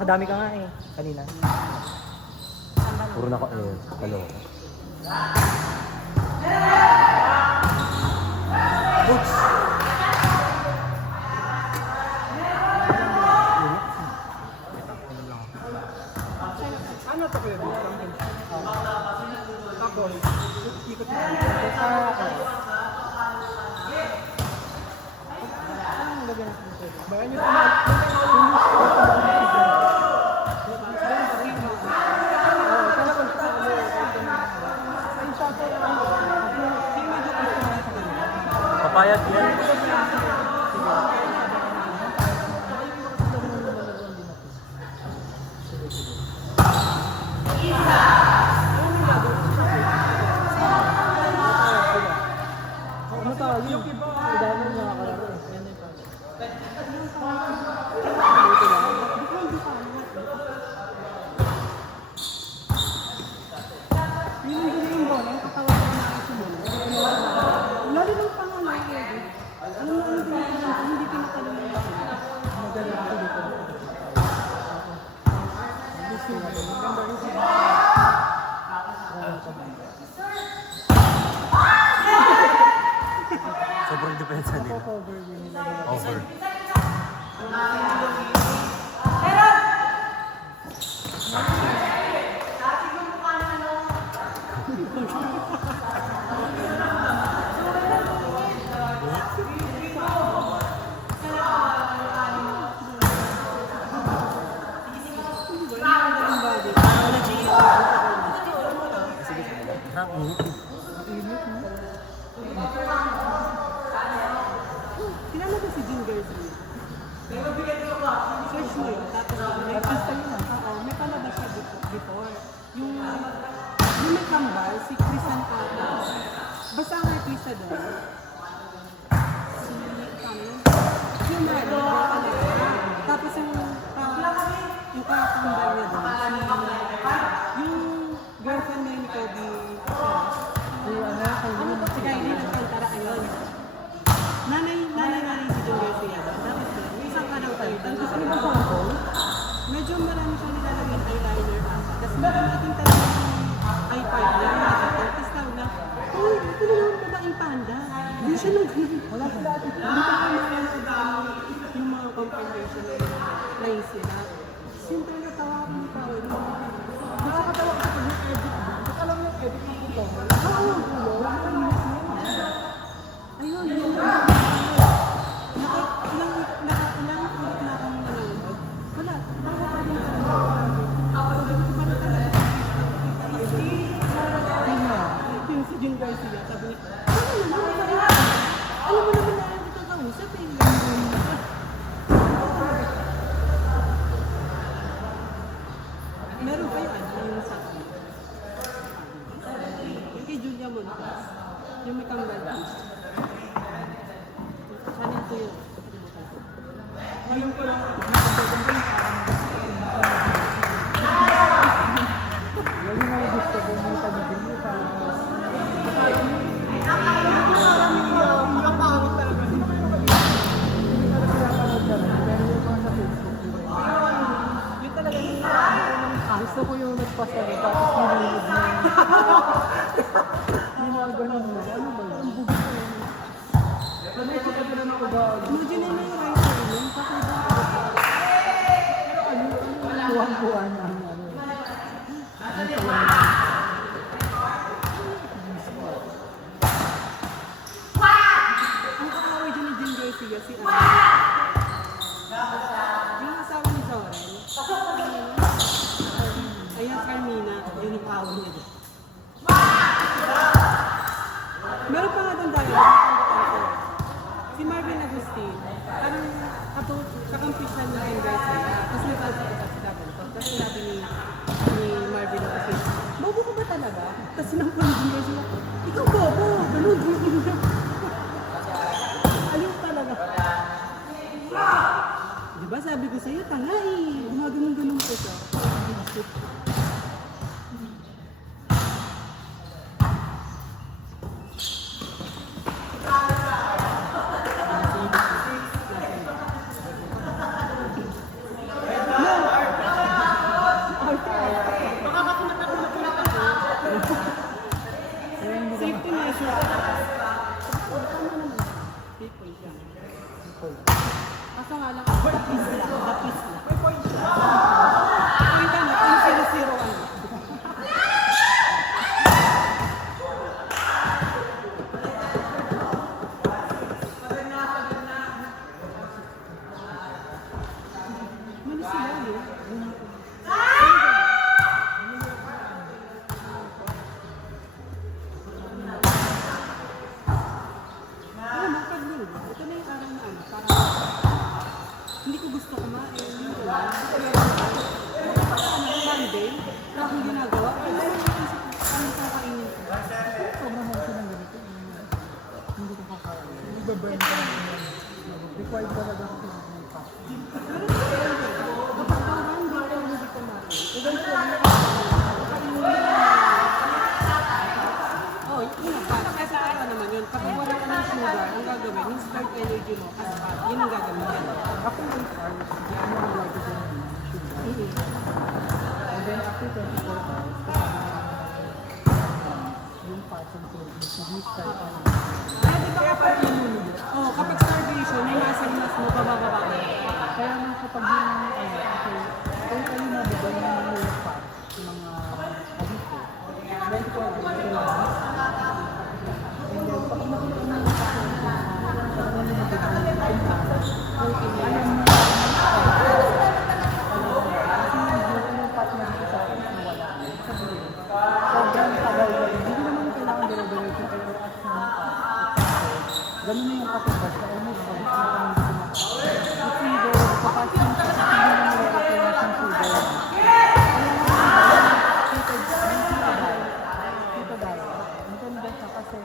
Nakadami ka nga eh, kanina. Puro na ko eh. Ano? Boots! Ano to kayo? Tapos, ikot na. Anong lagyan natin dito? Bayan nyo Papayat yan. ano tayo? Yung iba, dami nyo nakakalaro eh. Yan yung yung yung bola, yung katawan ko na sumunod. Lalo ng pangalan ko eh. Ano hindi pinatalo mo. Magaling ako dito. Maganda rin siya. Sobrang depensa nila. Over. Kilala ko si Jim Garcia. Search mo yun. Tapos may pista yun. Oo, may palabas siya before. Yung may kambal, si Chris Santana. Basta ang artista doon. Yung Mary. Tapos yung kakambal niya doon. Yung girlfriend niya ni Kobe. Ano ba? Si Kylie nagkantara ayun. Nanay si John Garcia. Tapos may isang araw tayo. Tapos ano ba sample? Medyo marami siya nilalagay yung eyeliner. Tapos meron natin talaga yung eye partner. Tapos tawag na, uy, ito na yung babaeng panda. Hindi siya nung wala sila ati. Hindi pa kami yung mga confirmation na yung sila. Siyempre natawa ko yung tao. Nakakatawa ko sa pag-edit. Kasi alam mo yung edit ng ito. Oo, ayun, yun. Ilang ulit na akong nanonood. Wala, tawa pa rin ako. Sabi ko pa rin talaga. Yung si Jim Garcia, sabi niya, alam mo naman na dito kausap eh. Meron pa yung sa akin. Yung kay Julia Montes. Yung may kambal. Sana ito yun. Ngayon ko lang. Lagi nga gusto ko may pagiging mo sa maraming makapangit talaga. Hindi ko naman yun talaga yung gusto ko yung nagpasari tapos nilunod na yung mga ganun mo. Ano ba yun? Ang bugis ko yun. Ano ito ka na ako ba? Imagine na yung writer yun. Pakita ko. Pero ano? Buwan-buwan na ano. Ang kakaway dyan ni Jim Garcia si ano? Yung asawa ni Zoren. Ayan, Carmina. Yung ipawag niya dyan. Meron pa nga doon dahil. Si Marvin Agustin, parang kakampi siya ni Jim Garcia. Tapos nagpasa ko kasi dapat. Tapos sinabi ni Marvin Agustin, bobo ka ba talaga? Tapos sinabi ko ni Jim Garcia, ikaw bobo! Ganun, aliw talaga. Diba sabi ko sa'yo, tanga eh. Gumaganong-ganong ko siya. Isla. Point ano, 0-0-1. Mali sila yun. Alam mo, pag linggo, ito na yung araw na ano, parang hindi ko gusto kumain, linggo lang. Monday, wala akong ginagawa. Ano sa kainin ko? Sobrang healthy ng ganito. Hindi ko kakain. Hindi ba-burn ka ng required talaga ako ng fasting. Pero kapag parang hindi ko hindi kumain, eventually, oh, yun ang fat. Kasi para naman yun, kapag wala ka ng sugar, ang gagawin, yung start energy mo, as fat, yun ang gagawin. After 8 hours, hindi mo na like to sugar. And then after 24 hours, yung fats and proteins, mag-start pa naman. Kaya di ba kapag kapag starvation, may muscle mass mo, bababa ka. Kaya nang kapag yung kung kayo nabigay ng mga fat, mga adito, 24 hours lang. And then, pag nakita mo yung fat, parang lumabig ng protein, alam mo, yung fat na dito sa akin, nawala. Sabihin, sobrang tagal yun. Hindi naman kailangan dire-diretso, pero as ng fat, ganun na yung kapag na almost balik na kami dito na. It's either kapag yung fat, hindi na nire-replenish ng sugar. Keto diet. Maganda siya kasi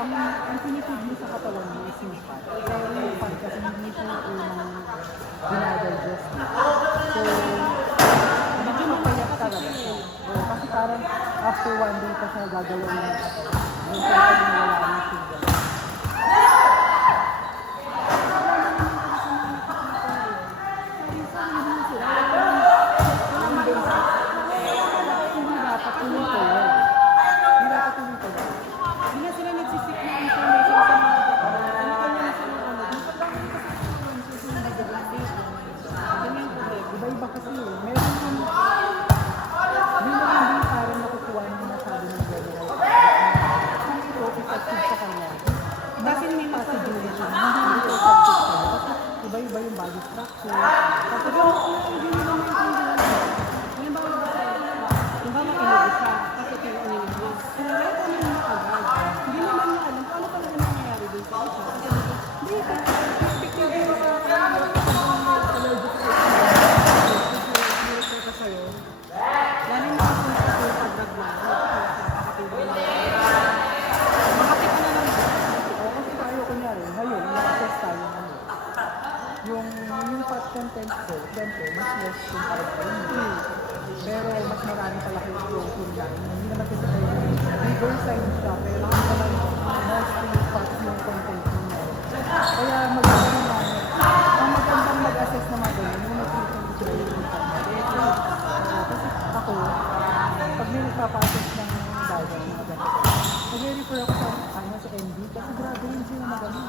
ang pinipid mo sa katawan mo is yung fat. Pero yung fat kasi hindi siya unang dinadigest mo. So, medyo mapayat talaga siya. Kasi parang after 1 day pa siya gagawa ng katawan. Yung pag nawala ng sugar. Hindi dapat tuloy-tuloy. Hindi dapat tuloy-tuloy. Hindi na sila nagsisik ng information sa mga ano kanya na sila ano. Ganyan po rin. Iba-iba kasi eh. Meron yung hindi parang nakukuha niya masyado ng regular. Kung ito, effective sa kanya. Kasi may Possibility siya. Hindi ito effective sa kanya. Kasi iba-iba yung body structure. Kasi pero hindi nila maintindihan siya. Halimbawa inuwi siya. Kasi kaya ininom niya. Pero right ano yung agad. Hindi naman niya alam kung ano talaga nangyayari dun sa isa. Kasi hindi ito. Perspective mo sa allergic ka sa'yo. Lalo na kung sa pag-drug mo. Makati ka na lang. kasi tayo, kunyari, ngayon, na-assess tayo ng yung fat content ko, siyempre, mas less yung protein. Pero mas marami pala yung protein lang. Hindi naman kasi tayo liver side siya, pero hindi naman mostly fat yung content niya. Kaya maganda naman, ang magandang mag-assess naman doon, yung nutrition is very important. Kasi ako, pag may nagpapa-assess ng diet, mga ganito, nag-refer ako sa ND kasi grabe rin sila magaling.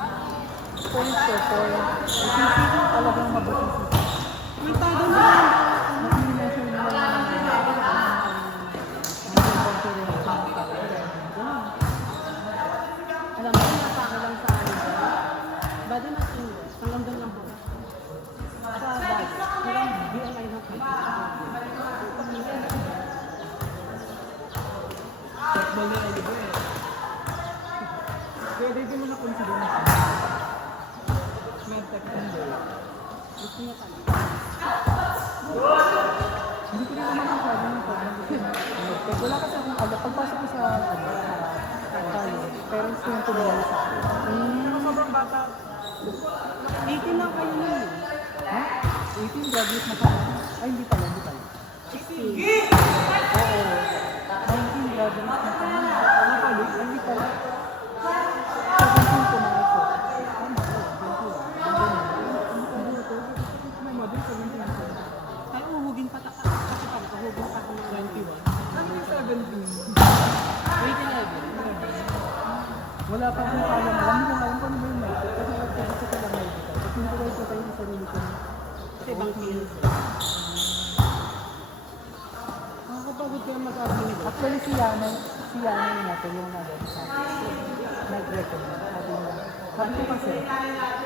Point to point, isisipin talagang mabuti sila. May tago na lang. Nag-mention nila Alam mo, napaka lang sa akin. Body mass index, hanggang doon lang po. Sa body, hanggang BMI na po. Checkball na yung libo eh. Pwede din mo na consider na medtech hindi. Gusto niya pala. Hindi ko rin naman masyado ng medtech. Wala kasi akong alam. Pagpasok ko sa college, parents ko yung tumulong sa akin. Sobrang bata. 18 lang kayo nun eh. Ha? 18, graduate na kami. Ay, hindi pala. 16. Oo. 19, graduate na kami. Wala pala. Ay, hindi pala. 17 pumasok. Tama ko, 21. Ay, uhugin pa kasi pala, uhugin pa ako ng 21. Ano yung 17? Grade 11. Wala pa akong alam. Alam mo kung alam ko ano ba yung medtech. Kasi nagsabi ko lang medtech. Kasi hindi ko kayo sa sarili ko. Sa ibang fields. Nakakapagod ka mag-argument. Actually, si Yana yung natulong na doon sa nag-recommend. Sabi ko kasi,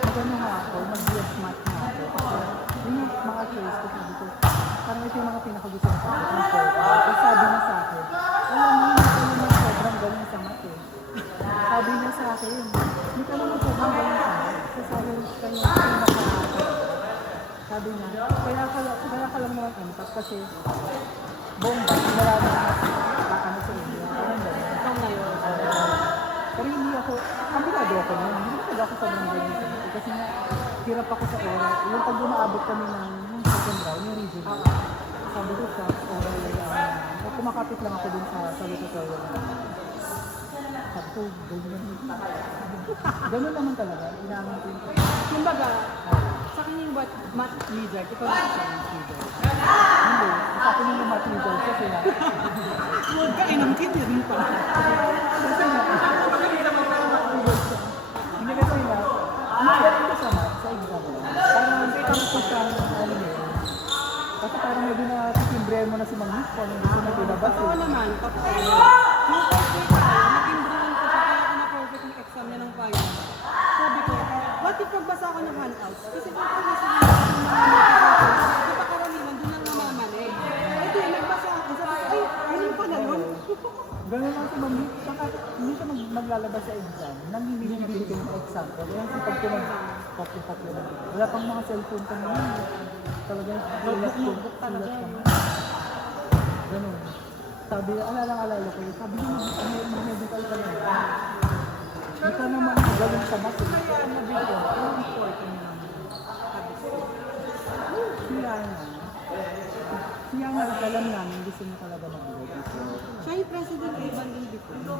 magano nga ako, mag-US math nga ako. Kasi yun yung mga choice ko, sabi ko, parang ito yung mga pinakagusto ko sa akin. Tapos sabi niya sa akin, alam mo, hindi ka naman sobrang galing sa math eh. Sabi niya sa akin, hindi ka naman sobrang galing sa math. Sa science ka yung pinaka-aata. Sabi niya, kaya ka lang naman MCAT kasi bomba, marami na ano sa inyo. Parang gano'n. Ikaw ngayon. Pero hindi ako, kabinado ako nun. Hindi talaga ako sobrang galing sa ito. Kasi nga, hirap ako sa oral. Yung pag umaabot kami ng second round, yung regional. Sabi ko sa oral, kumakapit lang ako dun sa salutatorial. Sabi ko, ganun naman talaga. Inaamin ko yung Kumbaga, sa akin yung math leader, ikaw yung science leader. hindi. Sa akin yung math leader kasi nga. Huwag ka inangkit yun pa. Kasi nga, hindi kasi nga, magaling ko sa math, sa exam. Parang tapos ko siya, ano yun. Kasi parang medyo natitimbre mo na si Ma'am Miss, kung hindi ko na pinabas. Oo naman, totoo. Yung perfect tayo, naging brilliant ko siya, kaya ako na-perfect yung exam niya ng final. Sabi ko, what if pagbasa ako ng handouts? Kasi kung ako nasa di ba karamihan, doon lang namamali. Eh di, nagbasa ako, sabi ko, ay, yun pala yun. Ganun lang si Ma'am Miss, saka hindi siya maglalabas sa exam. Nanghihili na bibigyan ng example. Kaya kasi pag pinag-tatlo na. Wala pang mga cellphone pa naman. Talagang notebook talaga. Ganun. Sabi, alala ko yun. Sabi niya, medical ka na. Hindi ka naman galing sa math. Kaya mabigyan, ang important naman. Siya nga, alam namin, gusto niya talaga mag-ready. Siya yung president ng banding before. So,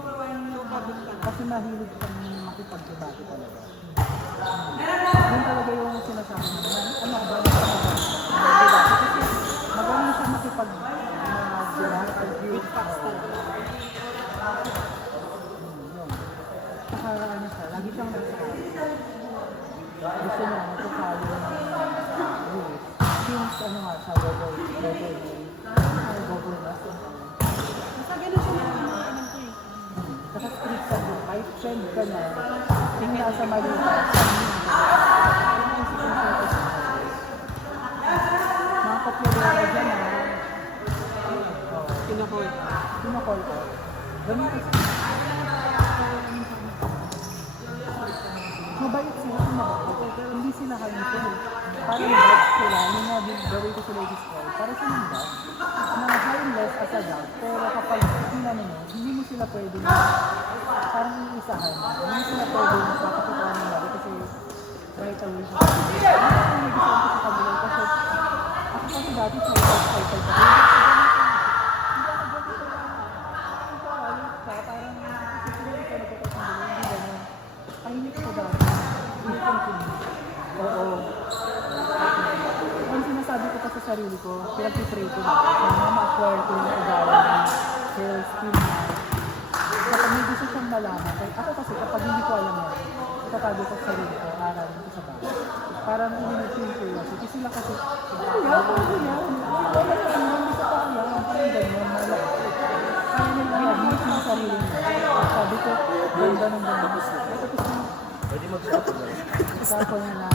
kabit ka na. Kasi mahilig kami makipag-debate talaga. Yun talaga yung sinasabi niya. Ano ba? Kasi magaling siya makipag-debate. With facts talaga. Yun. Saka ano siya, lagi siyang nagsasabi. Gusto niya magsasabi ng rules. Since ano nga siya, governor. Basta ganun siya na alam ko eh. Saka strict sa book. Kahit friend ka na, tingnan sa mali ka. Mga kopyadora dyan na. Kinakol. Kinakol ko. Ganun kasi. Mabait sila kung mabait. Pero hindi sila halito. Parang bad sila. Nung gawin ko sila yung school. Para silang bad. Na harmless as a dog. Pero kapag tingnan mo, hindi mo sila pwede na parang iisahan. Hindi sila pwede na papakutaan ng lagi kasi right away siya. Ako may gusto ko sa kabila kasi ako kasi dati cycle pa. Tahimik ko dati. Hindi continue. Oo. Ang sinasabi ko pa sa sarili ko, pinag-pray ko na ma-acquire ko yung ugali ng sales team na. Kapag may gusto siyang malaman, ako kasi kapag hindi ko alam yan, itatago ko sa sarili ko, aralin ko sa bahay. Parang in-feel curiosity. Sila kasi, ano yan? Ano yan? Wala ka naman, hindi ka pa kaya. Parang ganyan, malak. Kaya nila i-admit yung sarili niya. Sabi ko, ganda ng ganda. Tapos Pwede mag-shot. Tapos na